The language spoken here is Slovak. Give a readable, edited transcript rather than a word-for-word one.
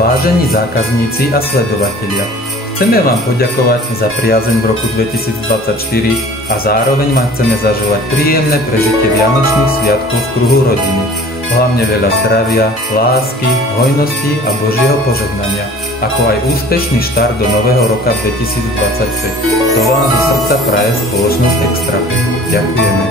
Vážení zákazníci a sledovatelia, chceme vám poďakovať za priazeň v roku 2024 a zároveň vám chceme zaželať príjemné prežitie Vianočných sviatkov v kruhu rodiny. Hlavne veľa zdravia, lásky, hojnosti a Božieho požehnania, ako aj úspešný štart do nového roka 2025. To vám zo srdca praje spoločnosť Extrapay. Ďakujeme.